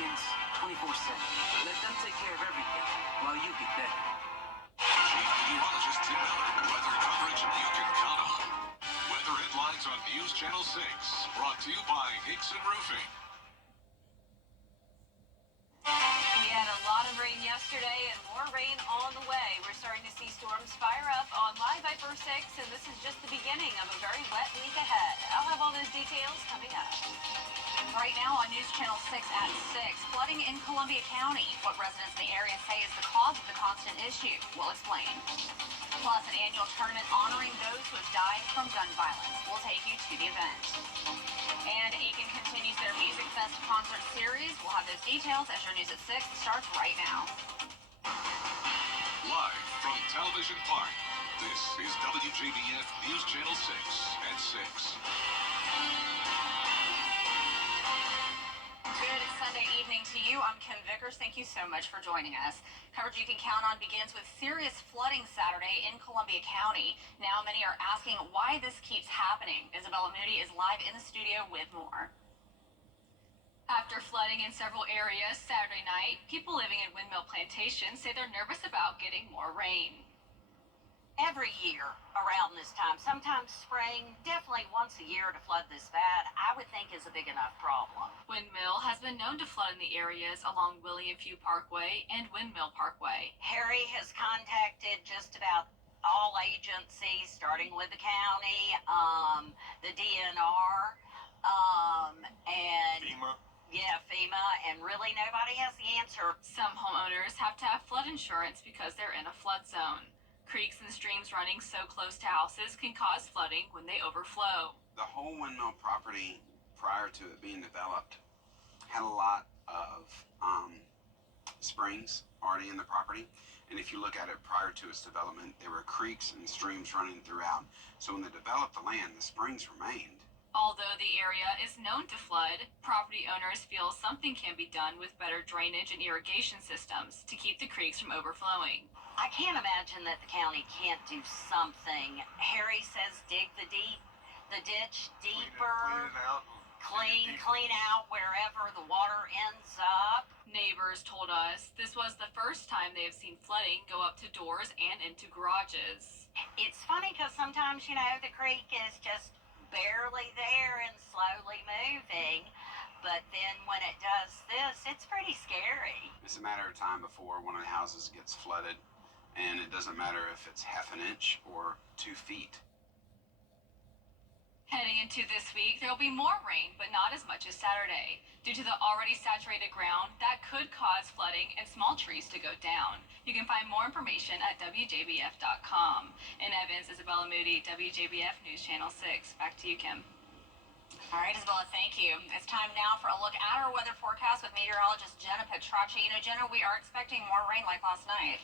weekends 24/7. Let them take care of everything while you get better. Chief Meteorologist Tim Miller. Weather coverage you can count on. Weather headlines on News Channel 6. Brought to you by Hickson Roofing. We had a lot of rain yesterday and more rain on the way. We're starting to see storms fire up on Live Viper 6, and this is just the beginning of a very wet week ahead. I'll have all those details coming up. Right now on News Channel 6 at 6, flooding in Columbia County. What residents in the area say is the cause of the constant issue. We'll explain. Plus, an annual tournament honoring those who have died from gun violence. We'll take you to the event. And Aiken continues their Music Fest concert series. We'll have those details as your News at 6 starts right now. Live from Television Park, this is WJBF News Channel 6 at 6. Good Sunday evening to you. I'm Kim Vickers. Thank you so much for joining us. Coverage you can count on begins with serious flooding Saturday in Columbia County. Now many are asking why this keeps happening. Isabella Moody is live in the studio with more. After flooding in several areas Saturday night, people living in Windmill Plantation say they're nervous about getting more rain. Every year around this time, sometimes spring, definitely once a year to flood this bad, I would think is a big enough problem. Windmill has been known to flood in the areas along William Few Parkway and Windmill Parkway. Harry has contacted just about all agencies, starting with the county, the DNR, and FEMA. Yeah, FEMA, and really nobody has the answer. Some homeowners have to have flood insurance because they're in a flood zone. Creeks and streams running so close to houses can cause flooding when they overflow. The whole Windmill property, prior to it being developed, had a lot of springs already in the property. And if you look at it prior to its development, there were creeks and streams running throughout. So when they developed the land, the springs remained. Although the area is known to flood, property owners feel something can be done with better drainage and irrigation systems to keep the creeks from overflowing. I can't imagine that the county can't do something. Harry says dig the ditch deeper, clean out wherever the water ends up. Neighbors told us this was the first time they have seen flooding go up to doors and into garages. It's funny because sometimes, the creek is just barely there and slowly moving, but then when it does this, it's pretty scary. It's a matter of time before one of the houses gets flooded, and it doesn't matter if it's half an inch or 2 feet. Heading into this week, there will be more rain, but not as much as Saturday. Due to the already saturated ground, that could cause flooding and small trees to go down. You can find more information at WJBF.com. In Evans, Isabella Moody, WJBF News Channel 6. Back to you, Kim. All right, Isabella, thank you. It's time now for a look at our weather forecast with meteorologist Jenna Petracci. Jenna, we are expecting more rain like last night.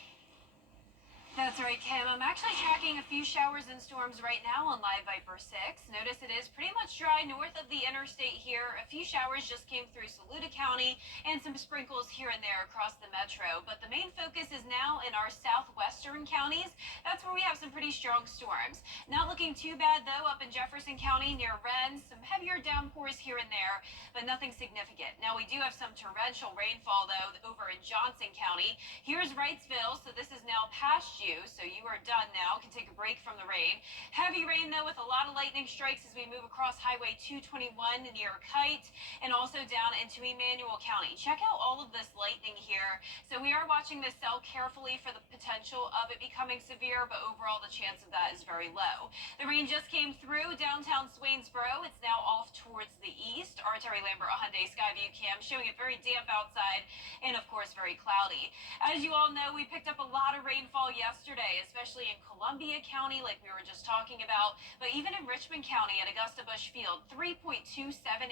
That's right, Kim. I'm actually tracking a few showers and storms right now on Live Viper 6. Notice it is pretty much dry north of the interstate here. A few showers just came through Saluda County and some sprinkles here and there across the metro. But the main focus is now in our southwestern counties. That's where we have some pretty strong storms. Not looking too bad, though, up in Jefferson County near Wren. Some heavier downpours here and there, but nothing significant. Now, we do have some torrential rainfall, though, over in Johnson County. Here's Wrightsville, so this is now past you. So you are done now. Can take a break from the rain. Heavy rain, though, with a lot of lightning strikes as we move across Highway 221 near Kite and also down into Emmanuel County. Check out all of this lightning here. So we are watching this cell carefully for the potential of it becoming severe, but overall the chance of that is very low. The rain just came through downtown Swainsboro. It's now off towards the east. Our Terry Lambert Hyundai Skyview cam showing it very damp outside and, of course, very cloudy. As you all know, we picked up a lot of rainfall yesterday, especially in Columbia County, like we were just talking about, but even in Richmond County at Augusta Busch Field, 3.27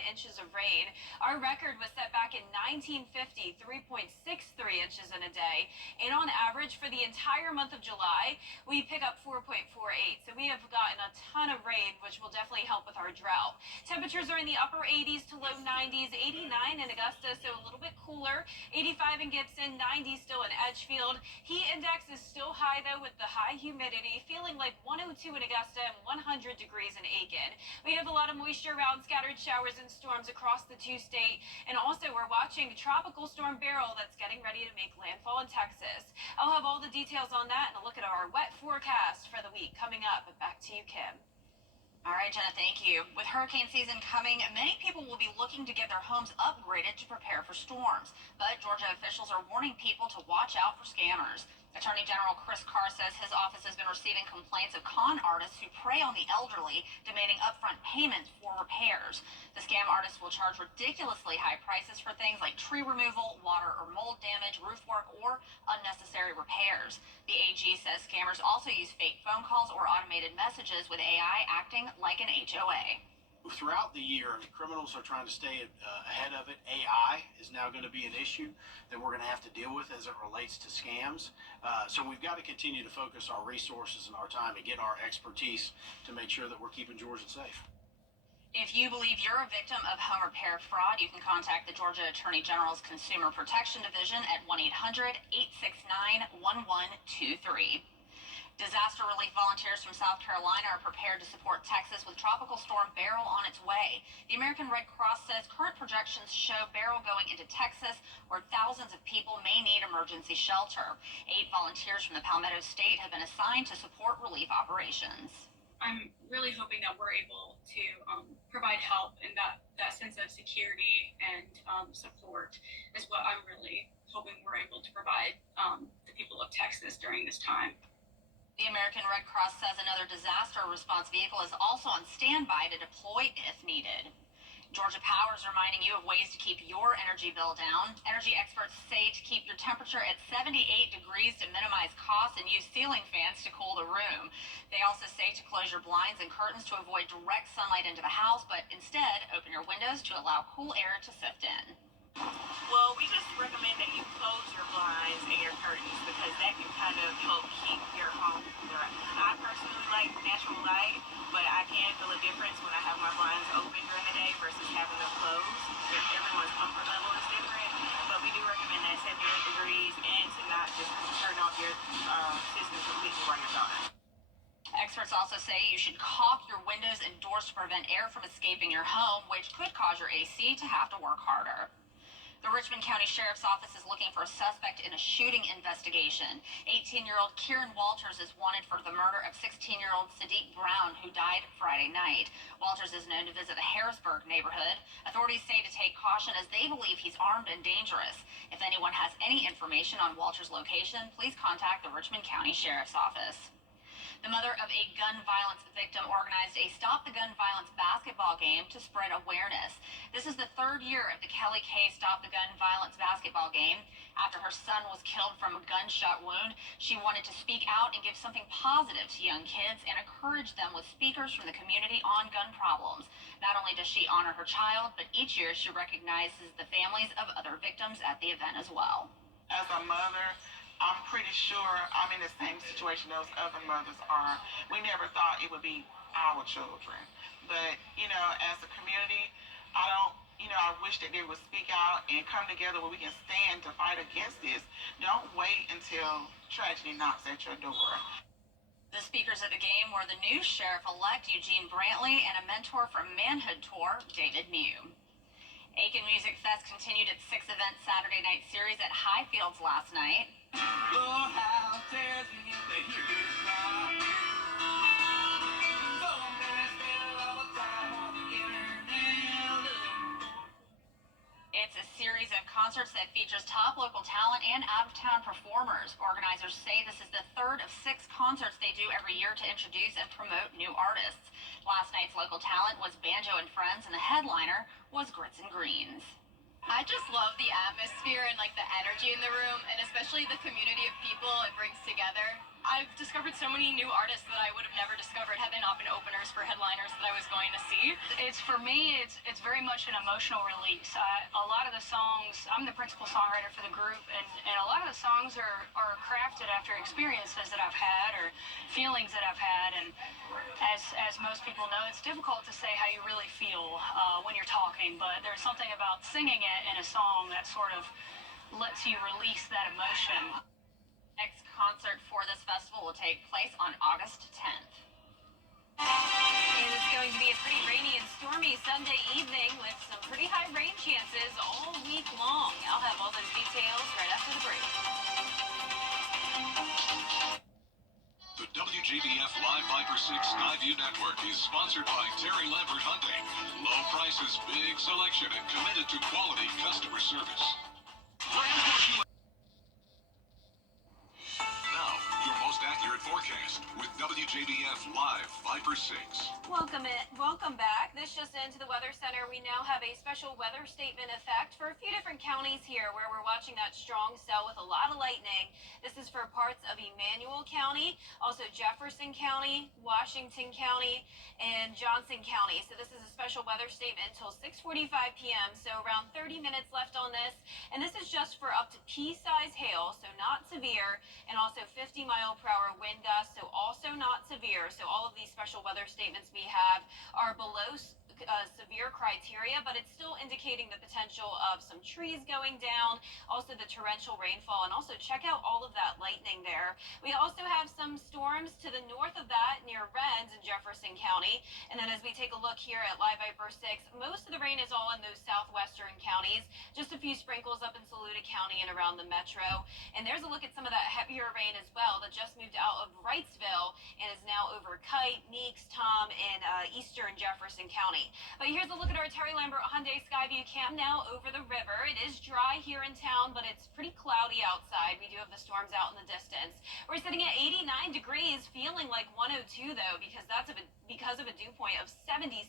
inches of rain. Our record was set back in 1950, 3.63 inches in a day, and on average for the entire month of July, we pick up 4.48, so we have gotten a ton of rain, which will definitely help with our drought. Temperatures are in the upper 80s to low 90s, 89 in Augusta, so a little bit cooler. 85 in Gibson, 90 still in Edgefield. Heat index is still high, though, with the high humidity, feeling like 102 in Augusta and 100 degrees in Aiken. We have a lot of moisture around, scattered showers and storms across the two-state. And also, we're watching Tropical Storm Beryl that's getting ready to make landfall in Texas. I'll have all the details on that and a look at our wet forecast for the week coming up. Back to you, Kim. All right, Jenna, thank you. With hurricane season coming, many people will be looking to get their homes upgraded to prepare for storms. But Georgia officials are warning people to watch out for scammers. Attorney General Chris Carr says his office has been receiving complaints of con artists who prey on the elderly, demanding upfront payments for repairs. The scam artists will charge ridiculously high prices for things like tree removal, water or mold damage, roof work, or unnecessary repairs. The AG says scammers also use fake phone calls or automated messages with AI acting like an HOA. Throughout the year, criminals are trying to stay ahead of it. AI is now going to be an issue that we're going to have to deal with as it relates to scams. So we've got to continue to focus our resources and our time and get our expertise to make sure that we're keeping Georgia safe. If you believe you're a victim of home repair fraud, you can contact the Georgia Attorney General's Consumer Protection Division at 1-800-869-1123. Disaster relief volunteers from South Carolina are prepared to support Texas with Tropical Storm Beryl on its way. The American Red Cross says current projections show Beryl going into Texas, where thousands of people may need emergency shelter. 8 volunteers from the Palmetto State have been assigned to support relief operations. I'm really hoping that we're able to provide help, and that sense of security and support is what I'm really hoping we're able to provide the people of Texas during this time. The American Red Cross says another disaster response vehicle is also on standby to deploy if needed. Georgia Power is reminding you of ways to keep your energy bill down. Energy experts say to keep your temperature at 78 degrees to minimize costs and use ceiling fans to cool the room. They also say to close your blinds and curtains to avoid direct sunlight into the house, but instead open your windows to allow cool air to sift in. Well, we just recommend that you close your blinds and your curtains because that can kind of help keep your home dry. I personally like natural light, but I can feel a difference when I have my blinds open during the day versus having them closed. Everyone's comfort level is different, but we do recommend that 78 degrees and to not just turn off your system completely while you're gone. Experts also say you should caulk your windows and doors to prevent air from escaping your home, which could cause your AC to have to work harder. The Richmond County Sheriff's Office is looking for a suspect in a shooting investigation. 18-year-old Kieran Walters is wanted for the murder of 16-year-old Sadiq Brown, who died Friday night. Walters is known to visit the Harrisburg neighborhood. Authorities say to take caution as they believe he's armed and dangerous. If anyone has any information on Walters' location, please contact the Richmond County Sheriff's Office. The mother of a gun violence victim organized a Stop the Gun Violence basketball game to spread awareness. This is the 3rd year of the Kelly K Stop the Gun Violence basketball game. After her son was killed from a gunshot wound, she wanted to speak out and give something positive to young kids and encourage them with speakers from the community on gun problems. Not only does she honor her child, but each year she recognizes the families of other victims at the event as well. As a mother, I'm pretty sure I'm in the same situation those other mothers are. We never thought it would be our children. But, as a community, I wish that they would speak out and come together where we can stand to fight against this. Don't wait until tragedy knocks at your door. The speakers of the game were the new sheriff-elect Eugene Brantley and a mentor from Manhood Tour, David Mew. Aiken Music Fest continued its 6-event Saturday night series at Highfields last night. It's a series of concerts that features top local talent and out-of-town performers. Organizers say this is the 3rd of 6 concerts they do every year to introduce and promote new artists. Last night's local talent was Banjo and Friends, and the headliner was Grits and Greens. I just love the atmosphere and the energy in the room, and especially the community of people it brings together. I've discovered so many new artists that I would have never discovered had they not been openers for headliners that I was going to see. For me, it's very much an emotional release. A lot of the songs, I'm the principal songwriter for the group, and a lot of the songs are crafted after experiences that I've had or feelings that I've had. And as most people know, it's difficult to say how you really feel when you're talking, but there's something about singing it in a song that sort of lets you release that emotion. Next concert for this festival will take place on August 10th. And it's going to be a pretty rainy and stormy Sunday evening with some pretty high rain chances all week long. I'll have all those details right after the break. The WJBF Live Viper 6 Skyview Network is sponsored by Terry Lambert Hyundai. Low prices, big selection, and committed to quality customer service. Now, your most accurate forecast with WJBF Live Viper 6. Welcome back. This just into the Weather Center. We now have a special weather statement effect for a few different counties here where we're watching that strong cell with a lot of lightning. This is for parts of Emmanuel County, also Jefferson County, Washington County, and Johnson County. So this is a special weather statement until 6:45 p.m. So around 30 minutes left on this. And this is just for up to pea-size hail, so not severe, and also 50-mile-per-hour wind gusts, so also not severe. So all of these special weather statements we have are below severe criteria, but it's still indicating the potential of some trees going down, also the torrential rainfall, and also check out all of that lightning there. We also have some storms to the north of that near Rennes in Jefferson County. And then as we take a look here at Live Viper 6, most of the rain is all in those southwestern counties, just a few sprinkles up in Saluda County and around the metro. And there's a look at some of that heavier rain as well that just moved out of Wrightsville and is now over Kite, Meeks, Tom, and eastern Jefferson County. But here's a look at our Terry Lambert Hyundai Skyview cam now over the river. It is dry here in town, but it's pretty cloudy outside. We do have the storms out in the distance. We're sitting at 89 degrees, feeling like 102 though, because because of a dew point of 77.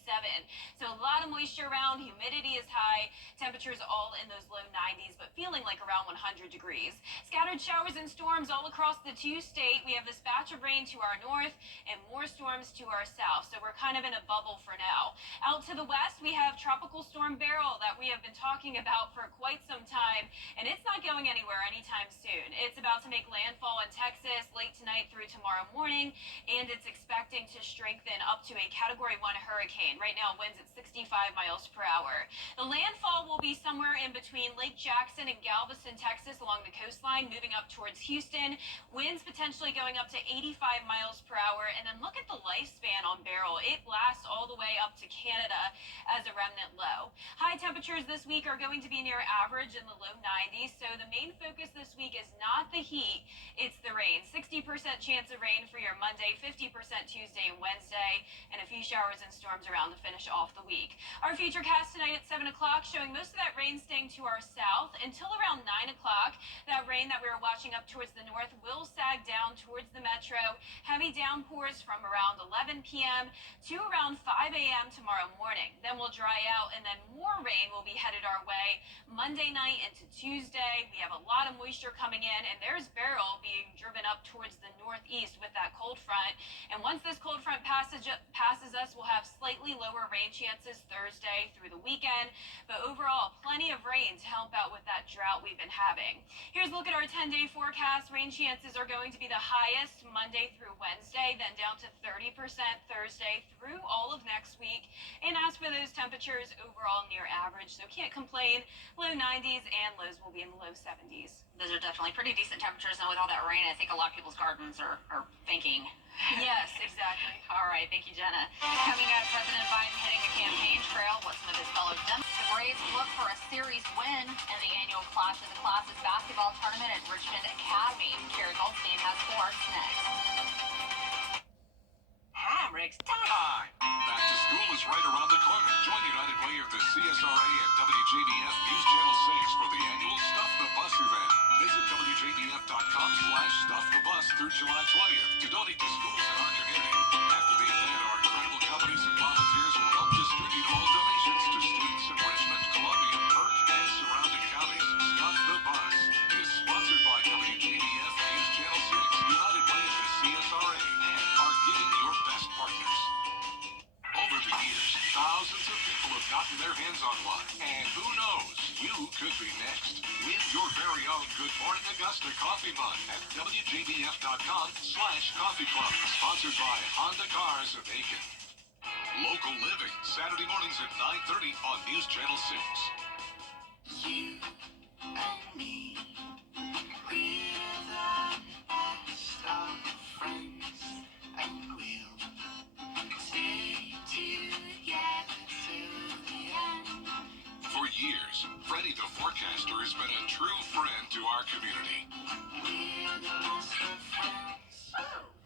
So a lot of moisture around, humidity is high, temperatures all in those low 90s, but feeling like around 100 degrees. Scattered showers and storms all across the two-state. We have this batch of rain to our north and more storms to our south. So we're kind of in a bubble for now. Out to the west, we have Tropical Storm Beryl that we have been talking about for quite some time, and it's not going anywhere anytime soon. It's about to make landfall in Texas late tonight through tomorrow morning, and it's expecting to strengthen up to a Category 1 hurricane. Right now, winds at 65 miles per hour. The landfall will be somewhere in between Lake Jackson and Galveston, Texas, along the coastline, moving up towards Houston. Winds potentially going up to 85 miles per hour, and then look at the lifespan on Beryl. It lasts all the way up to Canada as a remnant low. High temperatures this week are going to be near average in the low 90s, so the main focus this week is not the heat, it's the rain. 60% chance of rain for your Monday, 50% Tuesday and Wednesday, and a few showers and storms around to finish off the week. Our futurecast tonight at 7 o'clock showing most of that rain staying to our south until around 9 o'clock. That rain that we were watching up towards the north will sag down towards the metro. Heavy downpours from around 11 p.m. to around 5 a.m. tomorrow morning. Then we'll dry out, and then more rain will be headed our way Monday night into Tuesday. We have a lot of moisture coming in, and there's Beryl being driven up towards the northeast with that cold front. And once this cold front passes us, we'll have slightly lower rain chances Thursday through the weekend. But overall, plenty of rain to help out with that drought we've been having. Here's a look at our 10-day forecast. Rain chances are going to be the highest Monday through Wednesday, then down to 30% Thursday through all of next week. And as for those temperatures, overall near average, so can't complain. Low 90s and lows will be in the low 70s. Those are definitely pretty decent temperatures, and with all that rain, I think a lot of people's gardens are thinking. Yes, exactly. All right, thank you, Jenna. Coming out, President Biden hitting the campaign trail. What some of his fellow Democrats. The Braves look for a series win in the annual Clash of the Classes basketball tournament at Richmond Academy. Carrie Goldstein has sports next. Hi, Rick's time. Hi. Back to school is right around the corner. Join United Way of the CSRA and WJBF News Channel 6 for the annual Stuff the Bus event. Visit WJBF.com/StuffTheBus through July 20th to donate to schools in our community. After the event, our incredible companies and volunteers will help distribute all donations to students in Richmond, Columbia, Burke, and surrounding counties. Stuff the Bus is sponsored by WJBF News Channel 6, United Way of the next. Win your very own Good Morning Augusta coffee mug at WJBF.com/coffee club. Sponsored by Honda Cars of Aiken. Local Living, Saturday mornings at 9:30 on News Channel 6. You and me, we're the best of friends, and we'll stay together till the end. For years, Freddie the Forecaster has been a true friend to our community. We're the best of friends.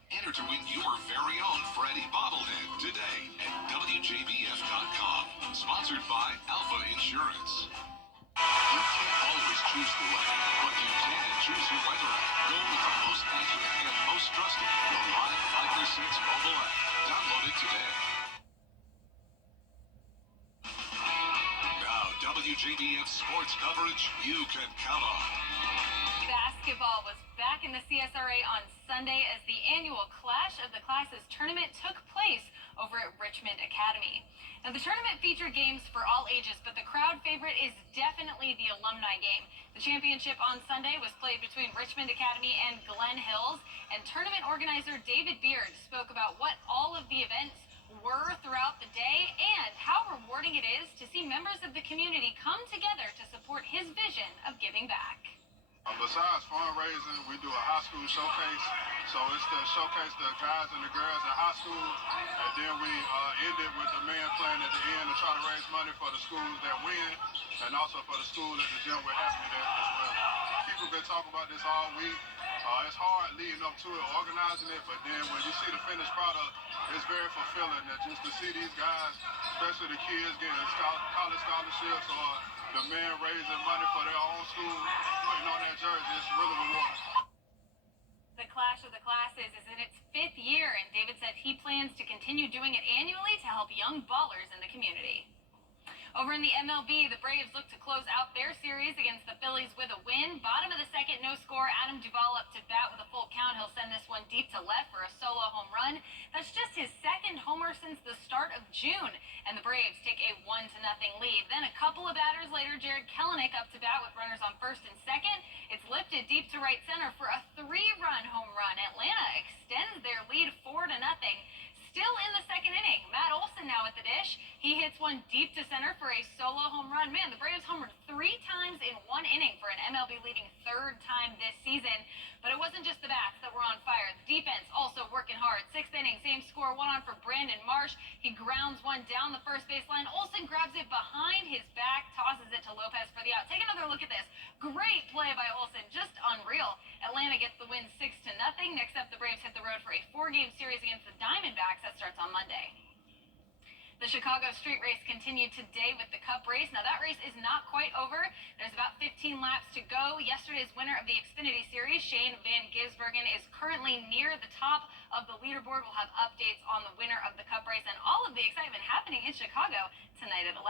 Enter to win your very own Freddie bobblehead today at WJBF.com. Sponsored by Alpha Insurance. You can't always choose the weather, but you can choose your weather app. Go with the most accurate and most trusted, the Live 5% mobile app. Download it today. Now, WJBF sports coverage you can count on. Basketball was back in the CSRA on Sunday as the annual Clash of the Classes tournament took place over at Richmond Academy. Now, the tournament featured games for all ages, but the crowd favorite is definitely the alumni game. The championship on Sunday was played between Richmond Academy and Glen Hills, and tournament organizer David Beard spoke about what all of the events were throughout the day and how rewarding it is to see members of the community come together to support his vision of giving back. Besides fundraising, we do a high school showcase. So it's to showcase the guys and the girls in high school. And then we end it with the men playing at the end to try to raise money for the schools that win and also for the school at the gym we're having it at as well. People been talking about this all week. It's hard leading up to it, organizing it, but then when you see the finished product, it's very fulfilling. And just to see these guys, especially the kids getting college scholarships or the men raising money for their own school, putting on that jersey, it's really rewarding. The Clash of the Classes is in its 5th year, and David said he plans to continue doing it annually to help young ballers in the community. Over in the MLB, the Braves look to close out their series against the Phillies with a win. Bottom of the second, no score. Adam Duvall up to bat with a full count. He'll send this one deep to left for a solo home run. That's just his second homer since the start of June. And the Braves take a 1-0 lead. Then a couple of batters later, Jared Kelenic up to bat with runners on first and second. It's lifted deep to right center for a 3-run home run. Atlanta extends their lead 4-0. Still in the second inning, Matt Olson now at the dish. He hits one deep to center for a solo home run. Man, the Braves homered 3 times in 1 inning for an MLB leading 3rd time this season. But it wasn't just the bats that were on fire. The defense also working hard. 6th inning, same score, 1 on for Brandon Marsh. He grounds one down the first baseline. Olson grabs it behind his back, tosses it to Lopez for the out. Take another look at this. Great play by Olson, just unreal. Atlanta gets the win 6-0. Next up, the Braves hit the road for a 4-game series against the Diamondbacks that starts on Monday. The Chicago street race continued today with the Cup race. Now, that race is not quite over. There's about 15 laps to go. Yesterday's winner of the Xfinity Series, Shane Van Gisbergen, is currently near the top of the leaderboard. We'll have updates on the winner of the Cup race and all of the excitement happening in Chicago tonight at 11.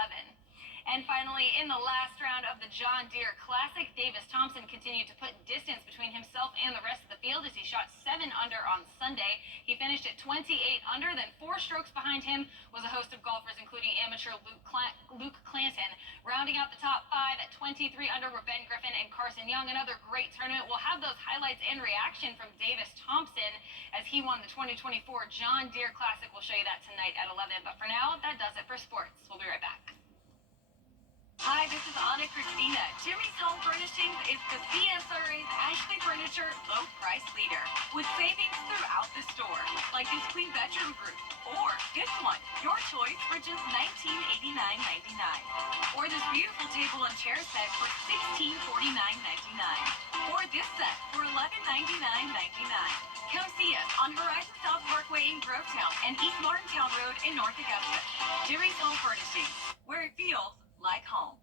And finally, in the last round of the John Deere Classic, Davis Thompson continued to put distance between himself and the rest of the field as he shot 7 under on Sunday. He finished at 28 under, then 4 strokes behind him was a host of golfers, including amateur Luke Clanton. Rounding out the top 5 at 23 under were Ben Griffin and Carson Young. Another great tournament. We'll have those highlights and reaction from Davis Thompson as he won the 2024 John Deere Classic. We'll show you that tonight at 11. But for now, that does it for sports. We'll be right back. Hi, this is Anna Christina. Jimmy's Home Furnishings is the CSRA's Ashley Furniture low price leader with savings throughout the store, like this queen bedroom group, or this one, your choice for just $1989.99, or this beautiful table and chair set for $1649.99, or this set for $1199.99. Come see us on Horizon South Parkway in Grovetown and East Martintown Road in North Augusta. Jimmy's Home Furnishings, where it feels like home.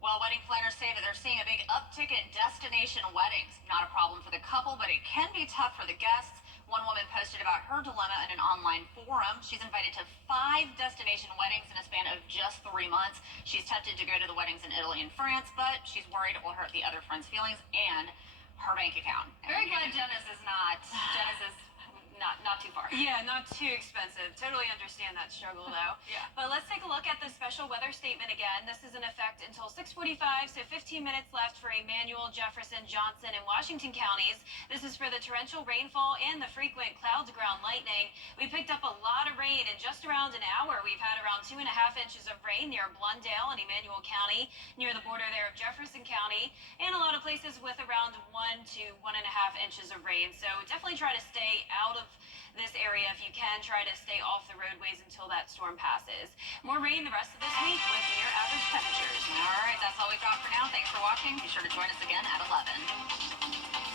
Well, wedding planners say that they're seeing a big uptick in destination weddings. Not a problem for the couple, but it can be tough for the guests. One woman posted about her dilemma in an online forum. She's invited to 5 destination weddings in a span of just 3 months. She's tempted to go to the weddings in Italy and France, but she's worried it will hurt the other friends' feelings and her bank account. Very glad Janice is not not too far. Yeah, not too expensive. Totally understand that struggle though. Yeah. But let's take a look at the special weather statement again. This is in effect until 6:45, so 15 minutes left for Emmanuel, Jefferson, Johnson, and Washington counties. This is for the torrential rainfall and the frequent cloud-to-ground lightning. We picked up a lot of rain in just around an hour. We've had around 2.5 inches of rain near Blundell and Emmanuel County, near the border there of Jefferson County, and a lot of places with around 1 to 1.5 inches of rain. So definitely try to stay out of this area if you can. Try to stay off the roadways until that storm passes. More rain the rest of this week with near average temperatures. All right, that's all we've got for now. Thanks for watching. Be sure to join us again at 11.